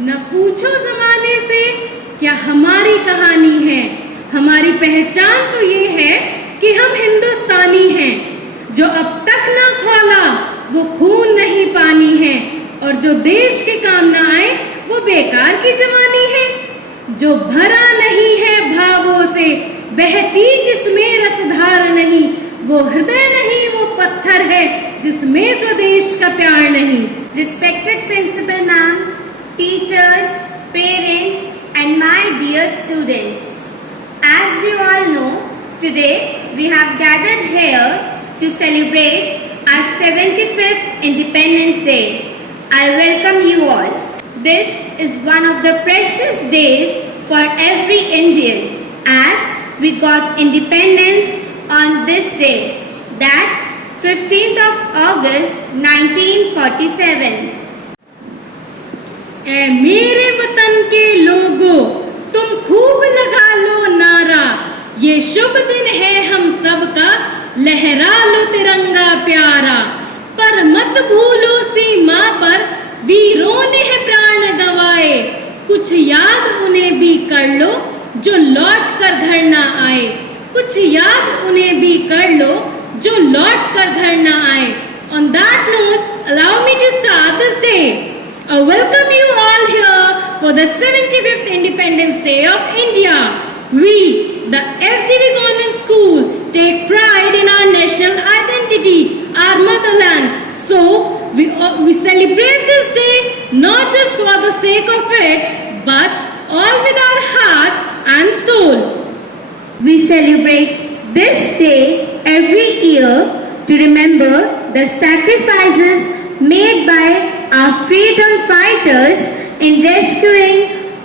न पूछो जमाने से क्या हमारी कहानी है। हमारी पहचान तो ये है कि हम हिंदुस्तानी हैं। जो अब तक ना खोला वो खून नहीं पानी है, और जो देश के काम ना आए वो बेकार की जवानी है। जो भरा नहीं है भावों से, बहती जिसमें रसधार नहीं, वो हृदय नहीं वो पत्थर है जिसमें स्वदेश का प्यार नहीं। Respected Principal Ma'am, teachers, parents and my dear students. As we all know, today we have gathered here to celebrate our 75th Independence Day. I welcome you all. This is one of the precious days for every Indian, as we got independence on this day. That's 15th of August 1947. ऐ मेरे वतन के लोगों, तुम खूब लगा लो नारा। ये शुभ दिन है हम सबका, लहरा लो तिरंगा प्यारा। पर मत भूलो सीमा पर वीरों ने है प्राण गंवाए। कुछ याद उन्हें भी कर लो जो लौट कर घर ना आए। कुछ याद उन्हें भी कर लो जो लौट कर घर ना आए। On that note, allow me to start this day. I welcome you all here for the 75th Independence Day of India. We, the SDV Convent School, take pride in our national identity, our motherland. So, we celebrate this day not just for the sake of it, but all with our heart and soul. We celebrate this day every year to remember the sacrifices made by our freedom fighters in rescuing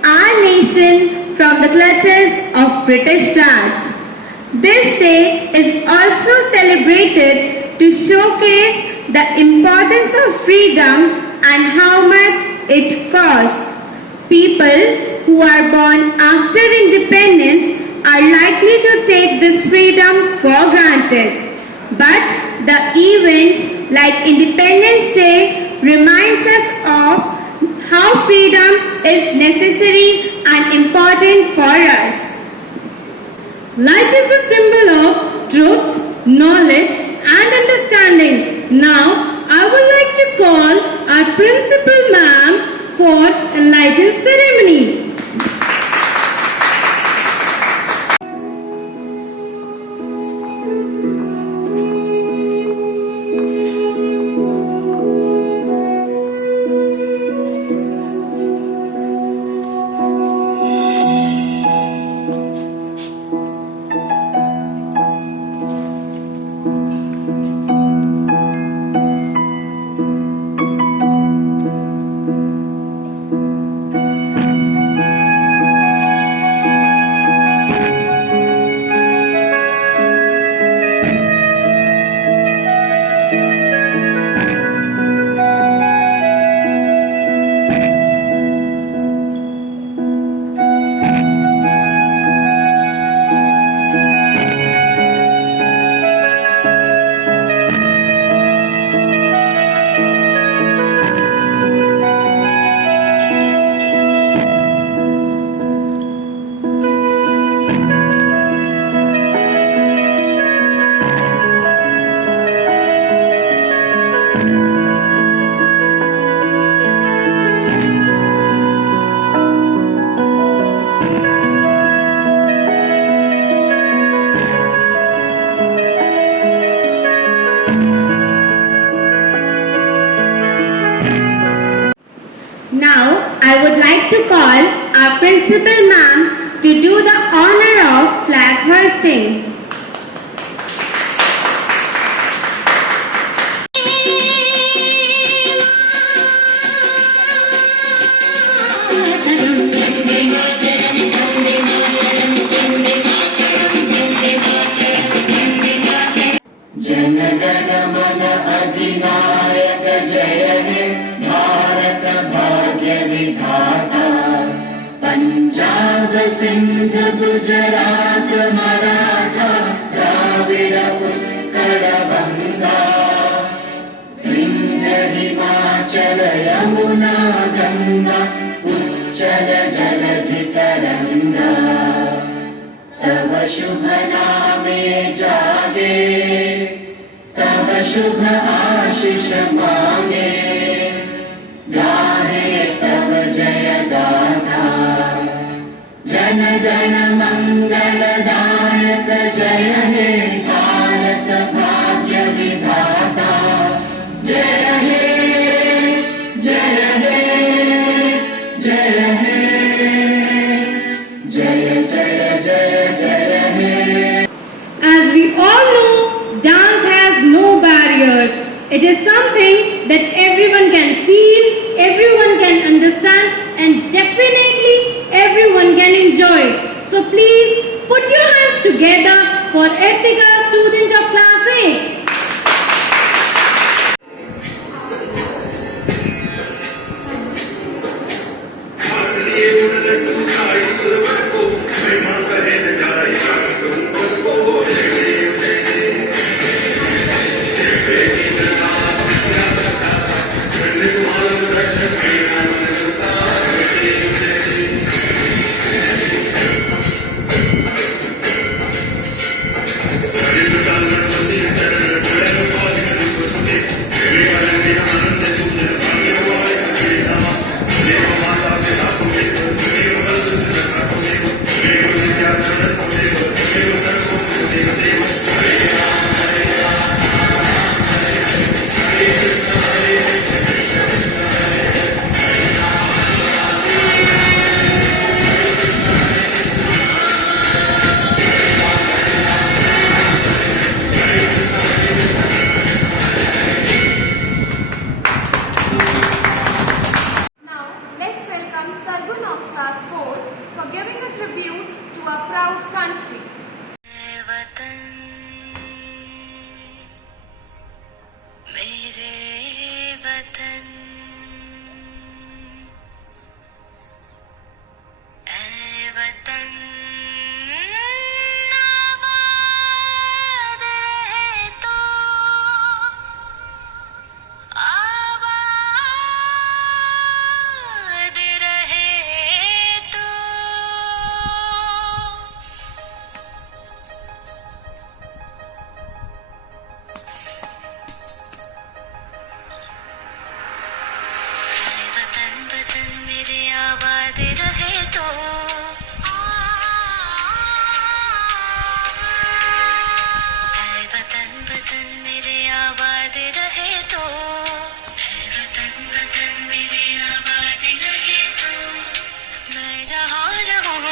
our nation from the clutches of British Raj. This day is also celebrated to showcase the importance of freedom and how much it costs. People who are born after independence are likely to take this freedom for granted. But the events like Independence Day reminds us of how freedom is necessary and important for us. Light is the symbol of truth, knowledge and understanding. Now, I would like to call our Principal Ma'am for enlightened ceremony. I would like to call our Principal Ma'am to do the honor of flag hoisting. जनगण मन अधिनायक जय हे भारत भाग्य विधाता। पंजाब सिंध गुजरात मराठा द्राविड़ उत्कल बंगा। विंध्य हिमाचल यमुना गंगा चल जलधि तरंगा तव शुभ नामे जागे तव शुभ आशीष मांगे गाहे तव जय गाथा जन गण मंगलदायक जय हे भारत भाग्य विधाता जय हे जय हे जय हे जय जय जय जय हे। As we all know, dance has no barriers. It is something that everyone can feel, everyone can understand, and definitely everyone can enjoy. So please put your hands together for Etika, student of class 8.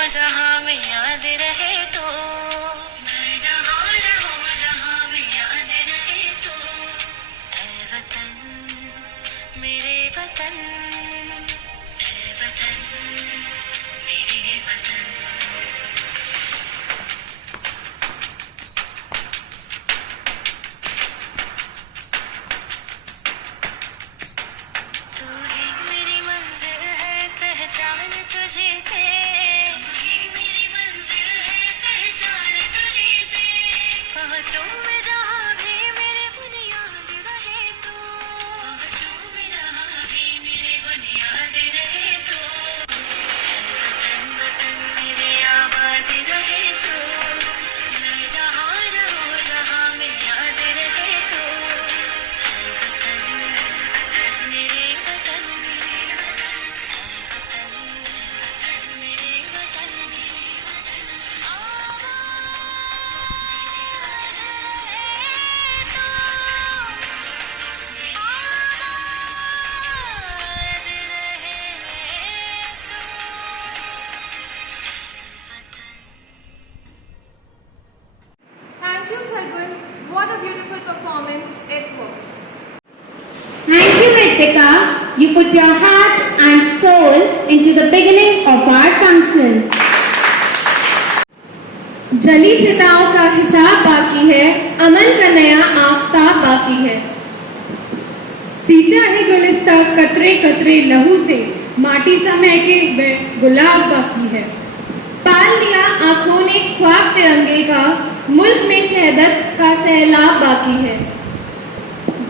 जहाँ में याद रहे तो मैं जहाँ रहूं जहाँ में याद रहे तो ऐ वतन मेरे वतन ऐ वतन मेरे वतन। तू ही मेरी मंजिल है पहचान तुझे से पहुँचूं मैं जहाँ भी मेरे बुनियाद रहे तो पहुँचूं मैं जहाँ भी मेरे बुनियाद रहे तो वतन वतन मेरे आबाद रहे तो मैं जहाँ रहूं जहाँ में याद रहे तो वतन वतन मेरे वतन मेरे वतन Thank you, Sargun. What a beautiful performance it was. Thank you, Ritika. You put your heart and soul into the beginning of our function. जली चिताओं का हिसाब बाकी है, अमन का नया आफताब बाकी है। सींचा है गुलिस्ता कतरे कतरे लहू से, माटी सा महके वह गुलाब बाकी है। पाल लिया आंखों ने ख्वाब तिरंगे का, मुल्क में शहादत का सैलाब बाकी है।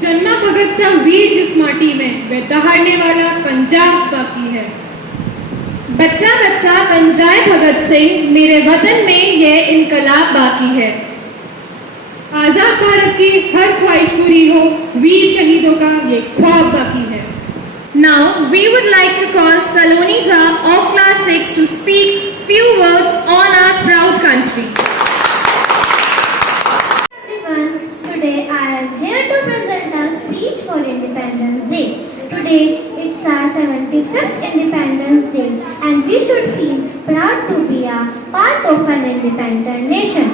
जन्मा भगत सा वीर जिस माटी में, वह दहाड़ने वाला पंजाब बाकी है। बच्चा बच्चा बन जाए भगत सिंह, मेरे वतन में ये इनकलाब बाकी है। आजाद भारत की हर ख्वाहिश पूरी हो, वीर शहीदों का ये ख्वाब बाकी है। Now we would like to call Saloni Jha of class 6 to speak few words on our proud country. Everyone, today I am here to present a speech for Independence Day. Today it's our 75th Independence Day and we should feel proud to be a part of an independent nation.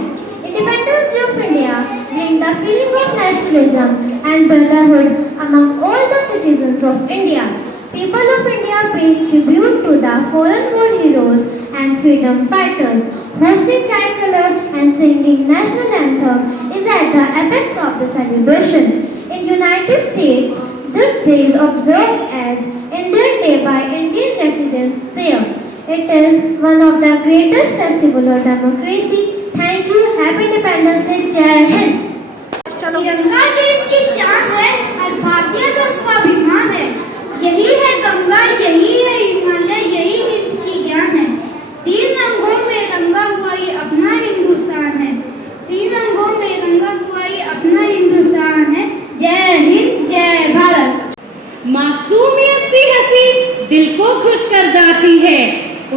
Independence Day of India brings the feeling of nationalism and brotherhood among all the citizens of India. People of India pay tribute to the fallen war heroes and freedom fighters. Hosting tricolor and singing national anthem is at the apex of the celebration. In United States, this day is observed as Indian Day by Indian residents there. It is one of the greatest festivals of democracy. Thank you. Happy Independence Day. Jai Hind. तिरंगा देश की शान है और भारतीय देश का अभिमान है। यही है गंगा, यही है हिमालय, यही इसकी ज्ञान है। तीन रंगों में रंगा हुआ ये अपना हिंदुस्तान है। तीन रंगों में रंगा हुआ ये अपना हिंदुस्तान है। जय हिंद, जय भारत। मासूमियत सी हंसी दिल को खुश कर जाती है,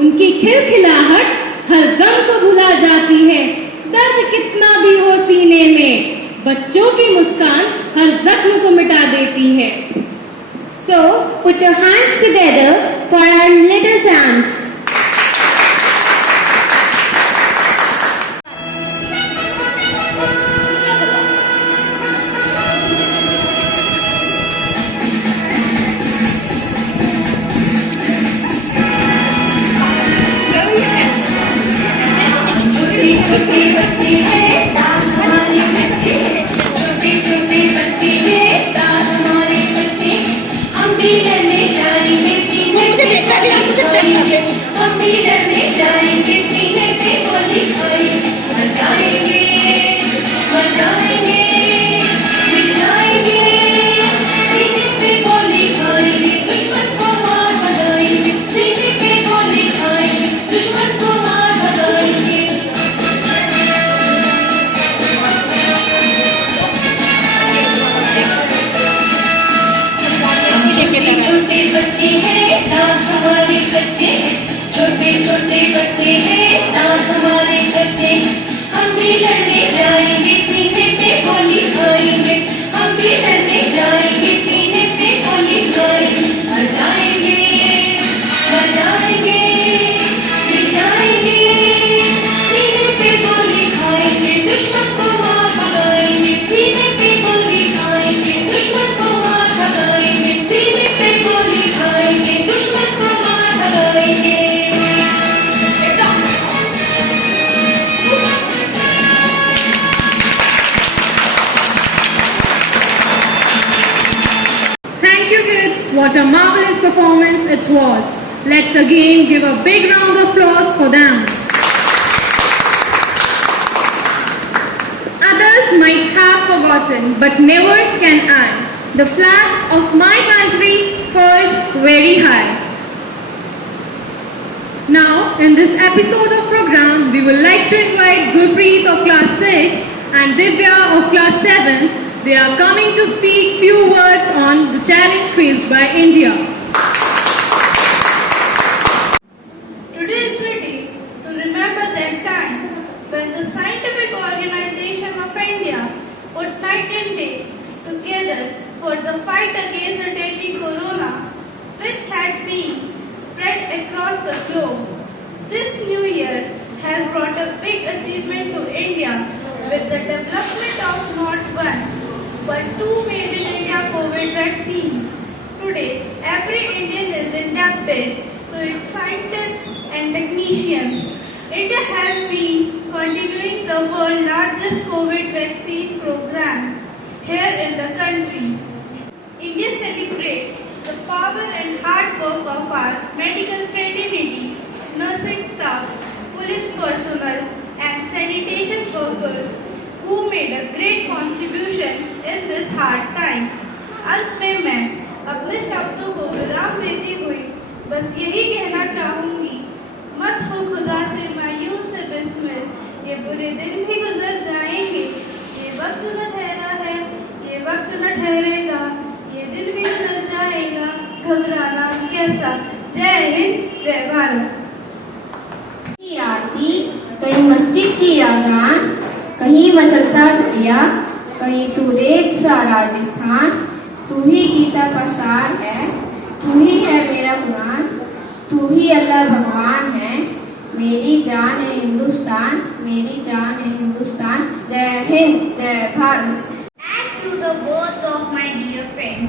उनकी खिलखिलाहट हर गम को भुला जाती है। दर्द कितना भी हो सीने में, बच्चों की मुस्कान हर जख्म को मिटा देती है। So, put your hands together for our little champs. What a marvelous performance it was. Let's again give a big round of applause for them. Others might have forgotten, but never can I. The flag of my country furls very high. Now, in this episode of program, we would like to invite Gurpreet of class 6 and Divya of class 7. They are coming to speak few words on the challenge faced by India. Today is the day to remember that time when the Scientific Organization of India put night and day together for the fight against the deadly corona, which had been spread across the globe. This new year has brought a big achievement to India with the development of not one but two made in India COVID vaccines. Today, every Indian is indebted to its scientists and technicians. India has been continuing the world's largest COVID vaccine program here in the country. India celebrates the power and hard work of our medical fraternity, nursing staff, police personnel and sanitation workers who made a great contribution in this hard time. अंत में मैं अपने शब्दों को विराम देती हुई बस यही कहना चाहूंगी जय हिंद, जय भारत। की आरती, कहीं मस्जिद की अजान, कहीं मचलता दरिया, कहीं तू रेत सा राजस्थान। तू ही गीता का सार है, तू ही है मेरा कुरान, तू ही अल्लाह भगवान है। मेरी जान है हिंदुस्तान, मेरी जान है हिंदुस्तान। जय हिंद, जय Bharat. And to the words of my dear friend,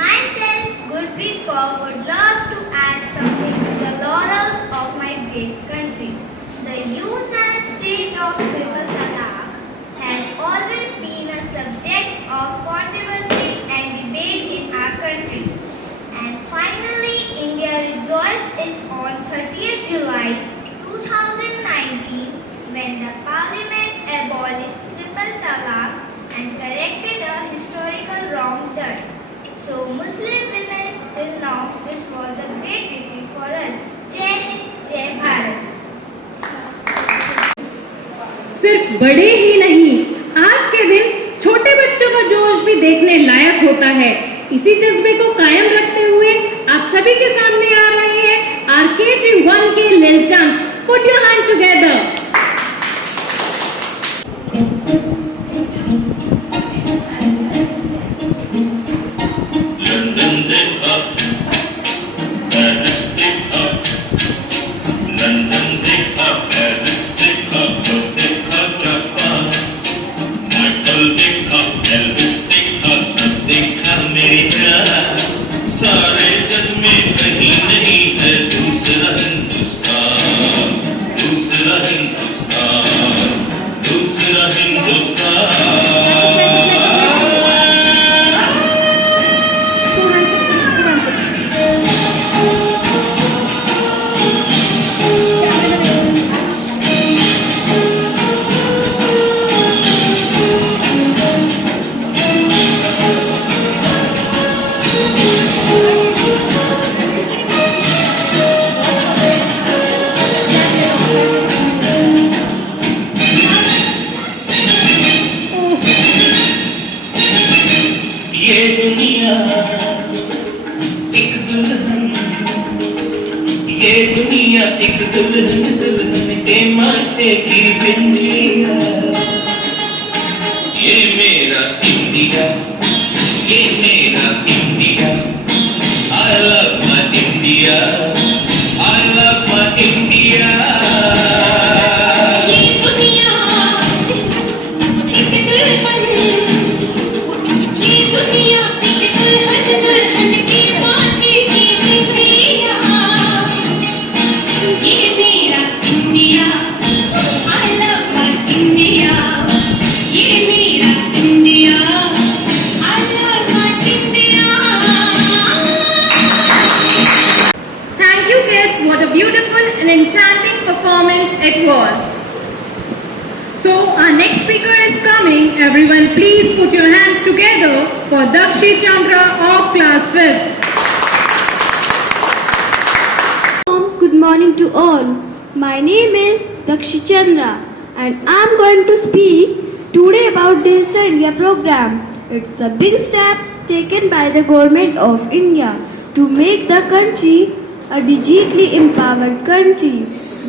myself, Gurpreet Kaur, would love to add something to the laurels of my great country. The use and state of triple talaq has always been a subject of controversy and debate in our country. And finally, India rejoiced it on 30th July 2019 when the Parliament abolished triple talaq and corrected a historical wrong done. So Muslim women till now, this was a great victory for us. Jai Hind, Jai Bharat. सिर्फ बड़े ही नहीं, आज के दिन छोटे बच्चों का जोश भी देखने लायक होता है। इसी जज्बे को कायम रखते हुए आप सभी के सामने आ रहे हैं RKG 1 के लिल champs. Put your hand together. London देखा, Paris देखा, London देखा, Paris देखा, और देखा जापान। माइकल देखा, एल्विस देखा, सब देखा मेरी जान। सारे जग में कहीं नहीं है दूसरा हिंदुस्तान, दूसरा हिंदुस्तान, दूसरा हिंदुस्तान। ये दुनिया एक दुल्हन, ये दुनिया एक दुल्हन, दुल्हन के माथे की बिंदिया। ये मेरा इंडिया, ये मेरा India. I love my India, I love my India। ये दुनिया एक दुल्हन, ये दुनिया एक दुल्हन, दुल्हन के माथे की बिंदिया। ये मेरा India, I love my India। ये मेरा India, I love my India। Thank you kids, what a beautiful and enchanting performance it was. So our next speaker is coming. Everyone please put your hands together for Dakshi Chandra of class 5th. Good morning to all. My name is Dakshi Chandra and I am going to speak today about Digital India program. It's a big step taken by the government of India to make the country a digitally empowered country.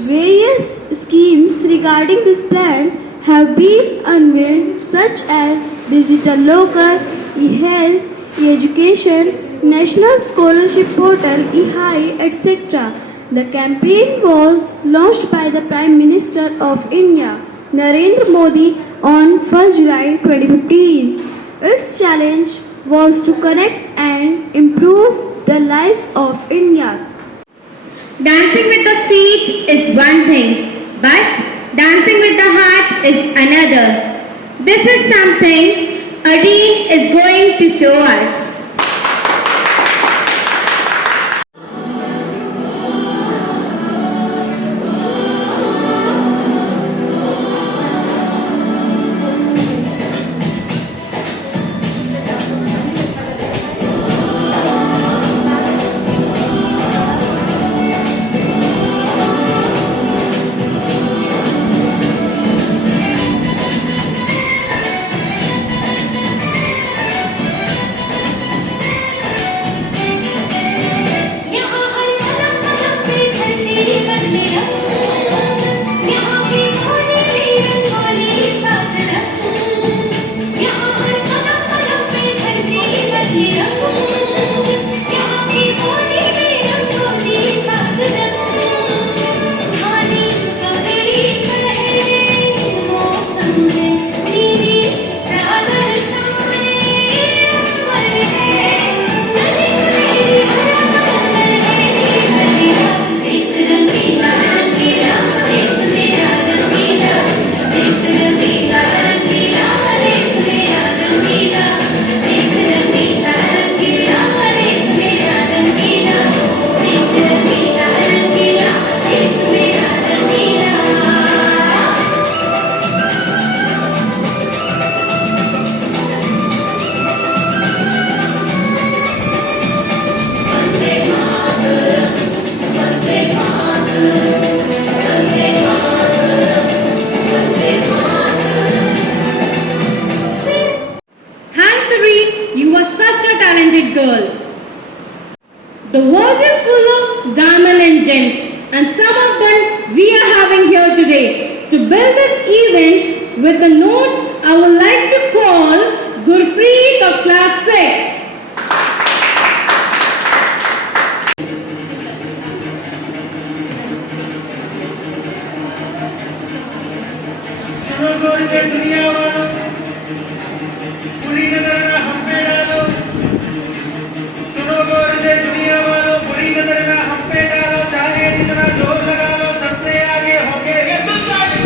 Various schemes regarding this plan have been unveiled such as Digital Local, e-health, e-education, National Scholarship Portal, e-high, etc. The campaign was launched by the Prime Minister of India, Narendra Modi, on 1st July 2015. Its challenge was to connect and improve the lives of India. Dancing with the feet is one thing, but dancing with the heart is another. This is something Adeen is going to show us. यहाँ की बोली रंगोली सात रंग, यहाँ हर कदम कदम पे धरती लगी रंग, यहाँ की बोली रंगोली सात रंग, धानी कगड़ी पहने मौसम है, नीली चादर ताने अंबर है, नदी सही हरा समुंदर है, देश रंगीला रंगीला, देश मेरा रंगीला, देश रंगीला रंगीला, देश मेरा रंगीला, देश रंगीला रंगीला, देश मेरा रंगीला, देश रंगीला रंगीला, देश मेरा रंगीला। Vande Mataram, Vande Mataram, Vande Mataram, Vande Mataram. Thanks, Irene. You are such a talented girl. The world is full of diamond and gems, and some of them we are having here today. To build this event with a note, I would like to call Gurpreet of Class 6. सुनो गोरी के दुनिया वालों, बुरी नजर ना हम पे डालो। सुनो गोरी के दुनिया वालों, बुरी नजर ना हम पे डालो। चाहे जितना जोर लगा लो, सबसे आगे होंगे हिंदुस्तानी।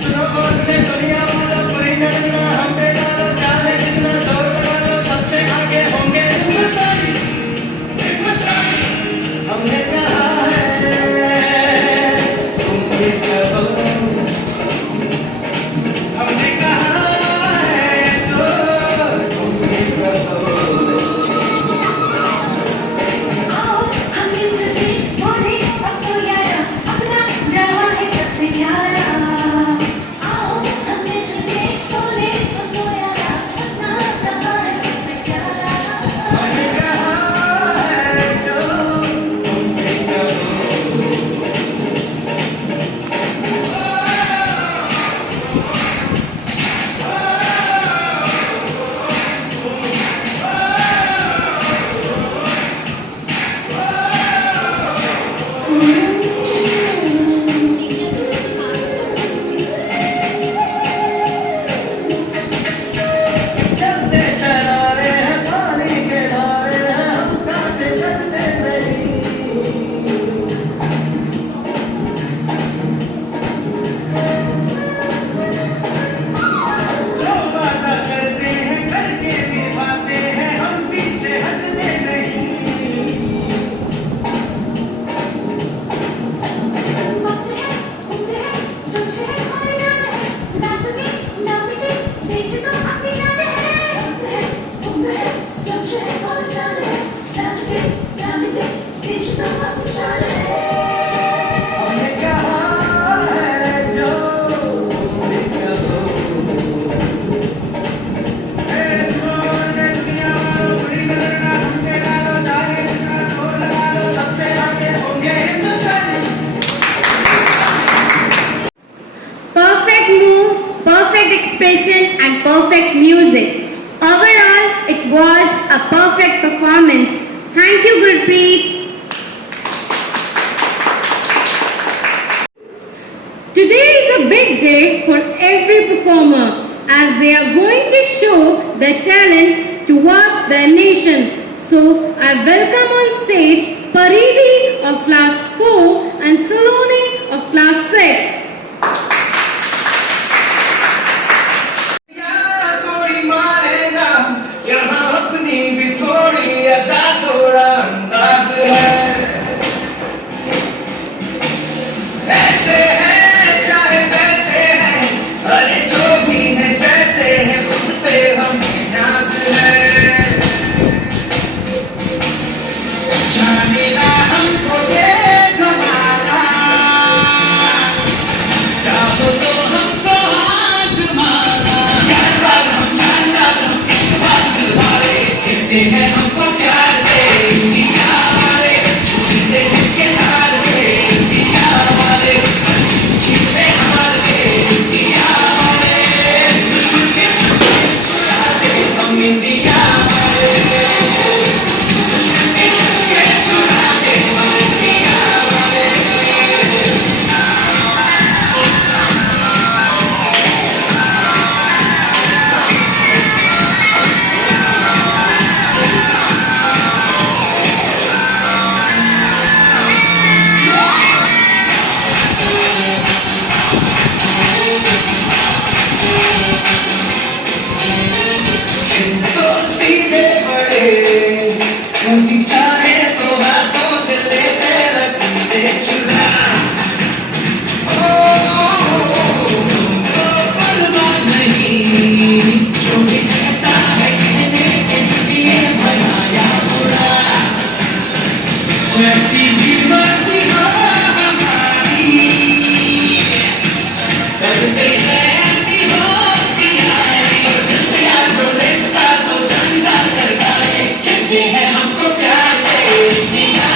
सुनो गोरी के दुनिया वालों, बुरी नजर ना हम पे डालो। चाहे जितना जोर लगा लो, सबसे आगे होंगे हिंदुस्तानी। हिंदुस्तानी हमने कहा है, तुम भी कहो। हमने कहा है तो तुम भी कहो। आओ हम मिलके बोले सबको यारा, अपना रहा है सबसे प्यारा। आओ हम मिलके बोले सबको यारा, अपना रहा है सबसे प्यारा। हमने कहा है तो तुम भी कहो। चलते शरारे हैं, पानी के धारे हैं, हम कांटे चलते नहीं। जो वादा करते हैं करके निभाते हैं, हम पीछे हटते नहीं। वक्त है, उम्र है, जोश है, हमारे जान है, नाचोगे, नाचोगे, देश को अपनी जान है। वक्त है, उम्र है, जोश है, हमारे जान है, नाचोगे, नाचोगे, देश को अपनी जान है। हमने कहा है जो तुम भी कहो। ए सुनो रे दुनिया वालों, बुरी नजर ना हम पे डालो। चाहे जितना जोर लगा लो, सबसे आगे होंगे हिंदुस्तानी। Perfect moves, perfect expression, and perfect music. Overall, it was a perfect performance. Thank you, Gurpreet. Today is a big day for every performer as they are going to show their talent towards their nation. So I welcome on stage Paridi of Class 4 and Saloni of Class 6. कोई माने ना, यहाँ अपनी भी थोड़ी अदा, थोड़ा अंदाज है। ऐसे हैं चाहे वैसे हैं, अरे जो भी है जैसे है, खुद पे हम नाज है। चाहे जैसी भी मर्जी हवा हमारी, करते हैं ऐसी होशियारी, जो देखता तो चंदा कर गाए, कहते हैं हमको प्यार से इंडिया,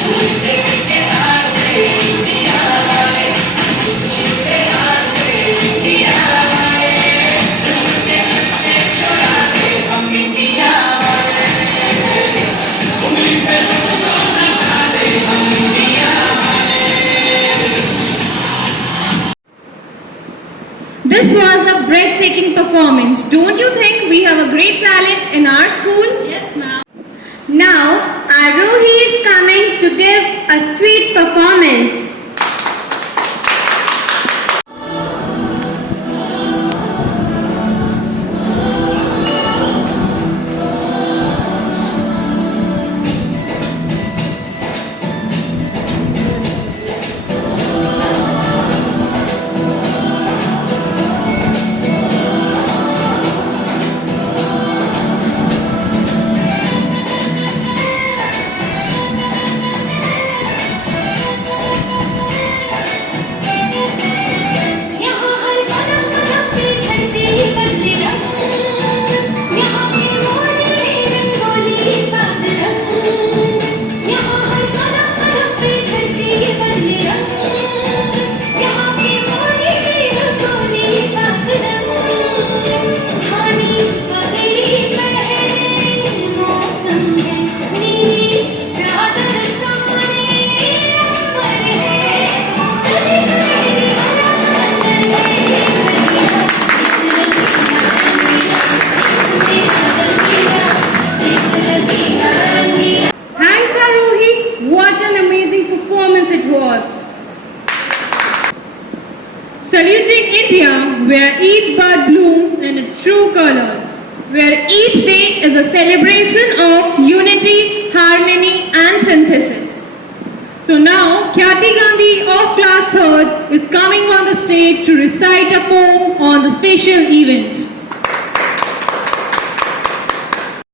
छूटे के हाथ से इंडिया, छूटे हाथ से इंडिया, दुश्मन के छक्के छोड़ा के हम इंडिया वाले, उंगली पे सबको नचा दे हम इंडिया वाले। This was a breathtaking performance. Don't you think we have a great talent in our school? Yes, ma'am. Now, Arohi is coming to give a sweet performance. यहाँ हर कदम कदम पे झंडे बदले रंग, यहाँ के मोड़ में रंगोली साथ रंग, यहाँ हर कदम कदम पे झंडे बदले रंग, यहाँ के मोड़ में रंगोली साथ रंग, धानी पगड़ी पहने मौसम है नीली चादर ताने अंबर है, सभी सहेली हरा समंदर है, Thanks, Arohi. What an amazing performance it was. Saluting India, where each bud blooms in its true colors. Where each day is a celebration of unity, harmony, and synthesis. So now, Khyati Gandhi of class 3rd is coming on the stage to recite a poem on the special event.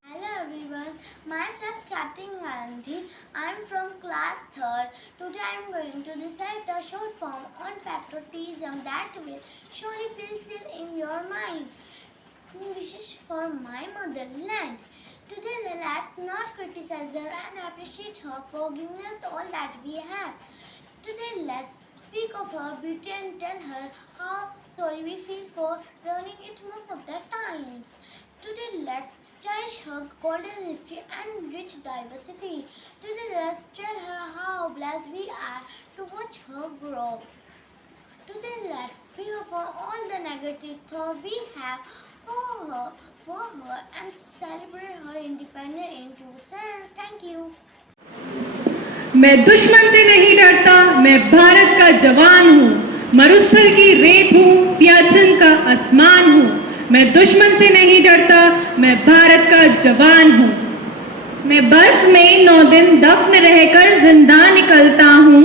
Hello everyone, myself Khyati Gandhi. I am from class 3rd. Today I am going to recite a short poem on patriotism that will surely feel still in your mind. Wishes for my motherland. Today let's not criticize her and appreciate her for giving us all that we have. Today let's speak of her beauty and tell her how sorry we feel for ruining it most of the times. Today let's cherish her golden history and rich diversity. Today let's tell her how blessed we are to watch her grow. Today let's fear for all the negative thought we have for her and celebrate her independence in true sense. Thank you. मैं दुश्मन से नहीं डरता, मैं भारत का जवान हूँ, मरुस्थल की रेत हूँ, सियाचिन का आसमान हूँ। मैं दुश्मन से नहीं डरता, मैं भारत का जवान हूँ। मैं बर्फ में 9 दिन दफन रहकर जिंदा निकलता हूँ,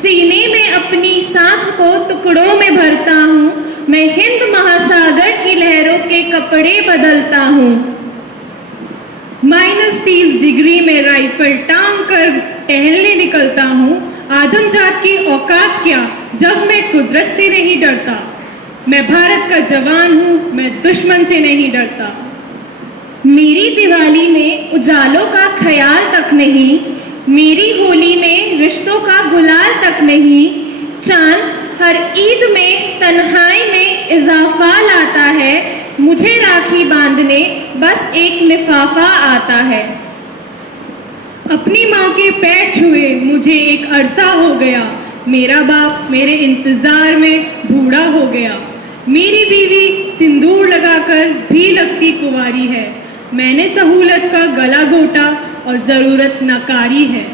सीने में अपनी सांस को टुकड़ों में भरता हूँ, मैं हिंद महासागर की लहरों के कपड़े बदलता हूँ। -30 डिग्री में राइफल टांग कर टहलने निकलता हूँ, आदमजात की औकात क्या जब मैं कुदरत से नहीं डरता। मैं भारत का जवान हूँ, मैं दुश्मन से नहीं डरता। मेरी दिवाली में उजालों का ख्याल तक नहीं, मेरी होली में रिश्तों का गुलाल तक नहीं, चांद हर ईद में तन्हाई में इजाफा लाता है, मुझे राखी बांधने बस एक लिफाफा आता है। अपनी माँ के पैर छुए मुझे एक अरसा हो गया, मेरा बाप मेरे इंतजार में बूढ़ा हो गया, मेरी बीवी सिंदूर लगाकर भी लगती कुंवारी है, मैंने सहूलत का गला घोटा और जरूरत नकारी है।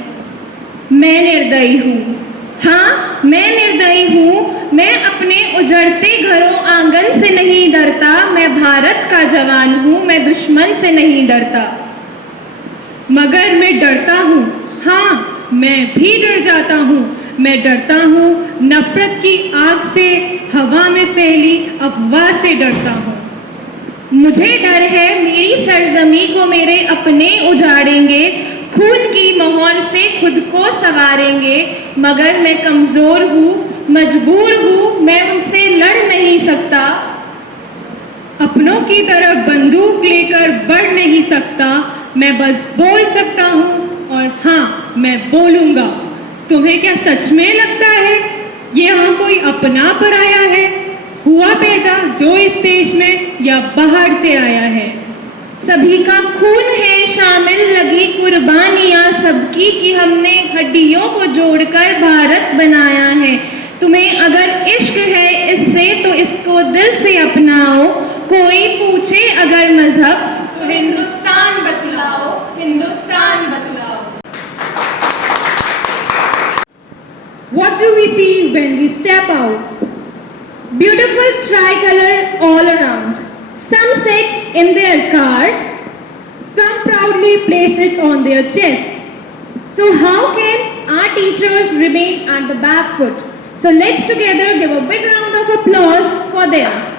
मैं निर्दयी हूँ, हाँ मैं निर्दयी हूँ, मैं अपने उजड़ते घरों आंगन से नहीं डरता, मैं भारत का जवान हूँ, मैं दुश्मन से नहीं डरता। मगर मैं डरता हूँ, हाँ मैं भी डर जाता हूँ, मैं डरता हूँ नफरत की आग से, हवा में फैली अफवाह से डरता हूँ। मुझे डर है मेरी सरजमी को मेरे अपने उजाड़ेंगे, खून की मोहर से खुद को संवारेंगे, मगर मैं कमजोर हूँ, मजबूर हूँ, मैं उनसे लड़ नहीं सकता। अपनों की तरफ बंदूक लेकर बढ़ नहीं सकता, मैं बस बोल सकता हूँ और हाँ, मैं बोलूंगा। तुम्हें क्या सच में लगता है ये यहाँ कोई अपना पराया है? हुआ पैदा जो इस देश में या बाहर से आया है? सभी का खून है शामिल, लगी कुर्बानियां सबकी कि हमने हड्डियों को जोड़कर भारत बनाया है। तुम्हें अगर इश्क है इससे तो इसको दिल से अपनाओ, कोई पूछे अगर मजहब तो हिंदुस्तान बतलाओ, हिंदुस्तान बतलाओ। What do we see when we step out? Beautiful tricolor all around. Some sit in their cars, Some proudly place it on their chests. so how can our teachers remain at the back foot? So let's together give a big round of applause for them.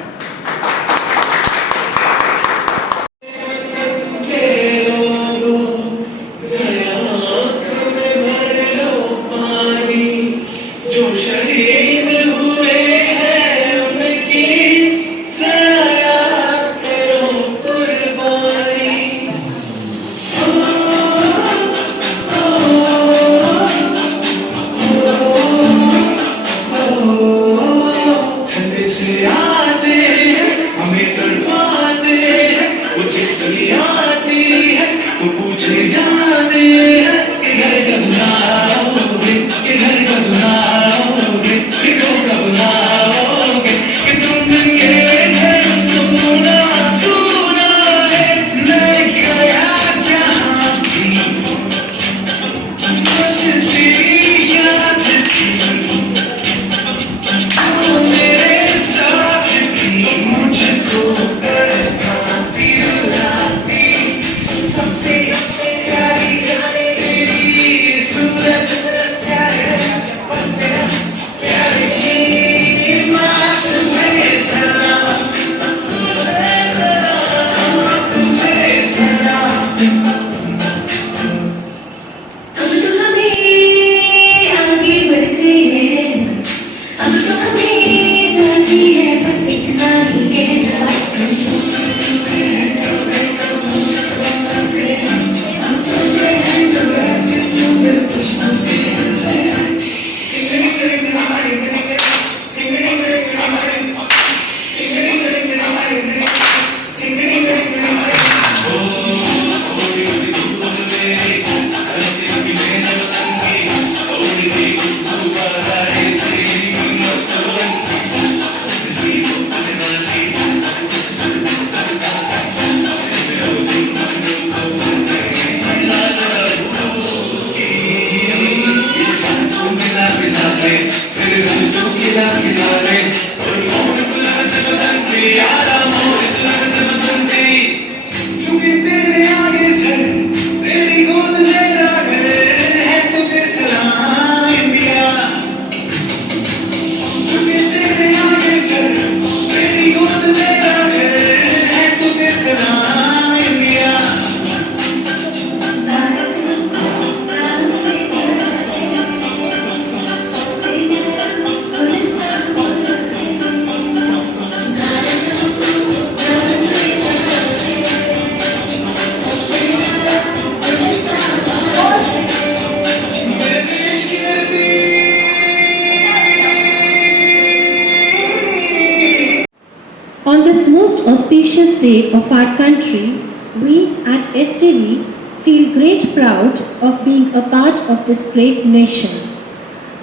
On this most auspicious day of our country, we at STV feel great proud of being a part of this great nation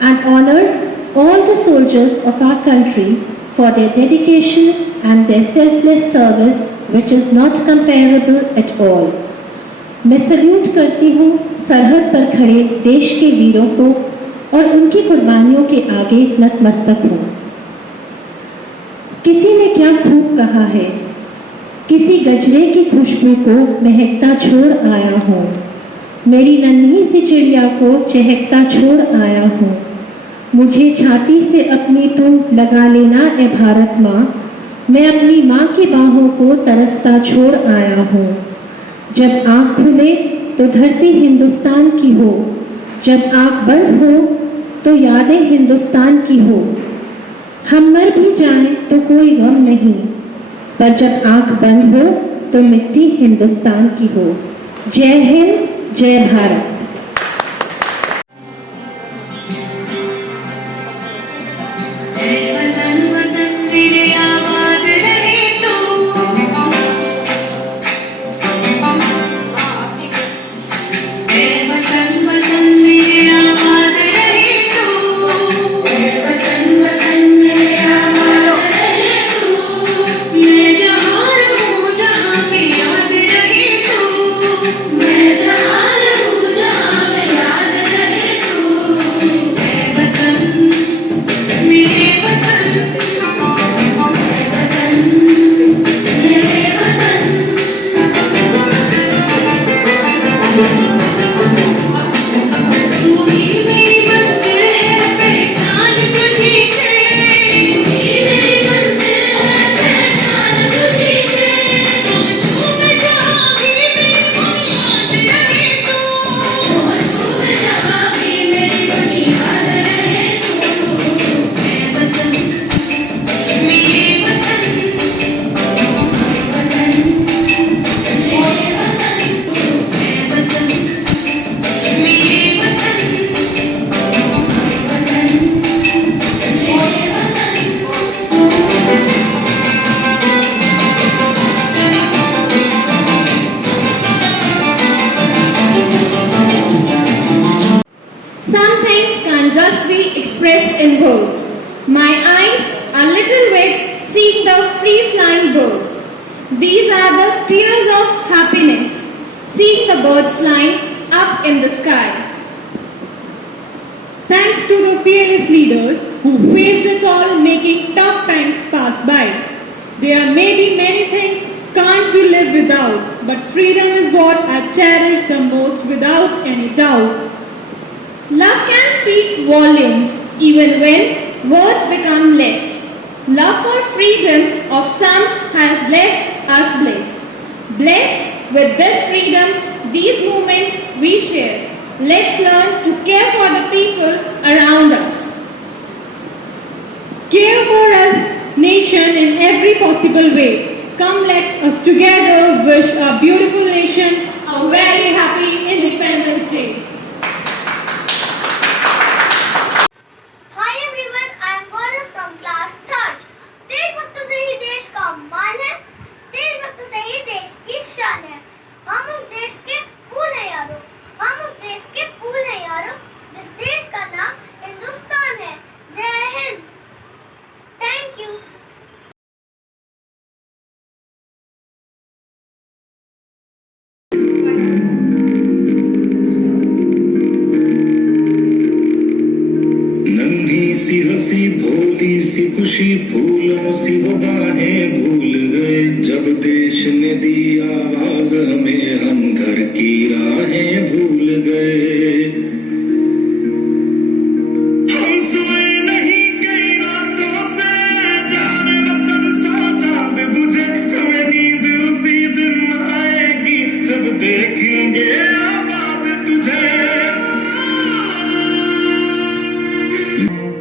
and honor all the soldiers of our country for their dedication and their selfless service, which is not comparable at all. मैं salute करती हूँ सरहद पर खड़े देश के वीरों को और उनकी कुर्बानियों के आगे नतमस्तक हूँ। किसी ने क्या खूब कहा है, किसी गजरे की खुशबू को महकता छोड़ आया हूँ, मेरी नन्ही सी चिड़िया को चहकता छोड़ आया हूँ। मुझे छाती से अपनी तू लगा लेना ए भारत माँ, मैं अपनी माँ की बाहों को तरसता छोड़ आया हूँ। जब आँख खुले तो धरती हिंदुस्तान की हो, जब आंख बंद हो तो यादें हिंदुस्तान की हो, हम मर भी जाएं तो कोई गम नहीं, पर जब आंख बंद हो तो मिट्टी हिंदुस्तान की हो। जय हिंद, जय भारत। वतन वतन मेरे आबाद रहे तू, वतन वतन मेरे आबाद रहे तू, वतन वतन मेरे आबाद रहे तू, मैं जहाँ रहूँ जहाँ पे याद रहे तू, मैं जहाँ रहूँ जहाँ पे याद रहे तू, वतन मेरे वतन, मेरे वतन, तू ही मेरी मंजिल है पहचान तुझी से, तू ही मेरी मंजिल है पहचान तुझी से, पहुंचूं मैं जहाँ भी मेरी बुनियाद रहे तू, पहुंचूं मैं जहाँ भी मेरी बुनियाद रहे तू, वतन मेरे वतन, वतन मेरे वतन, वतन मेरे वतन, वतन मेरे वतन। Some things can't just be expressed in words. My eyes are little wet seeing the free-flying birds. These are the tears of happiness, seeing the birds flying up in the sky. Thanks to the fearless leaders who faced it all, making tough times pass by. There may be many things can't we live without, but freedom is what I cherish the most without any doubt. Love can speak volumes even when words become less. Love for freedom of some has left us blessed. Blessed with this freedom, these moments we share. Let's learn to care for the people around us. Care for us, nation, in every possible way. Come, let's us together wish our beautiful nation A very happy Independence Day. Hi everyone, I am Gaurav from class 3rd. देशभक्त से ही देश का मान है, देशभक्त से ही देश की शान है। हम उस देश के फूल हैं यारों, हम उस देश के फूल हैं यारों, जिस देश का नाम हिंदुस्तान है। जय हिंद। Thank you. नन्ही सी हंसी भोली सी खुशी फूलों सी वो बाहें भूल गए, जब देश ने दी आवाज हमें हम घर की राहें भूल गए। हम सोए नहीं कई रातों से, जाने वतन सा चांद बुझे, हमें नींद उसी दिन आएगी जब देखेंगे आबाद तुझे।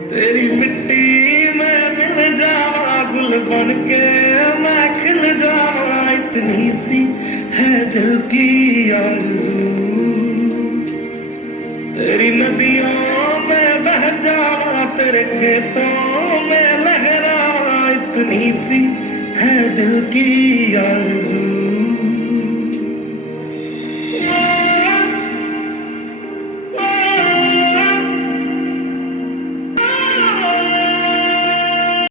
तेरी मिट्टी में मिल जावा, गुल बन के मैं खिल जावा, इतनी सी है दिल की आरज़ू। तेरी नदियों में बह जावा, तेरे खेतों में लहरावा, इतनी सी है दिल की आरज़ू।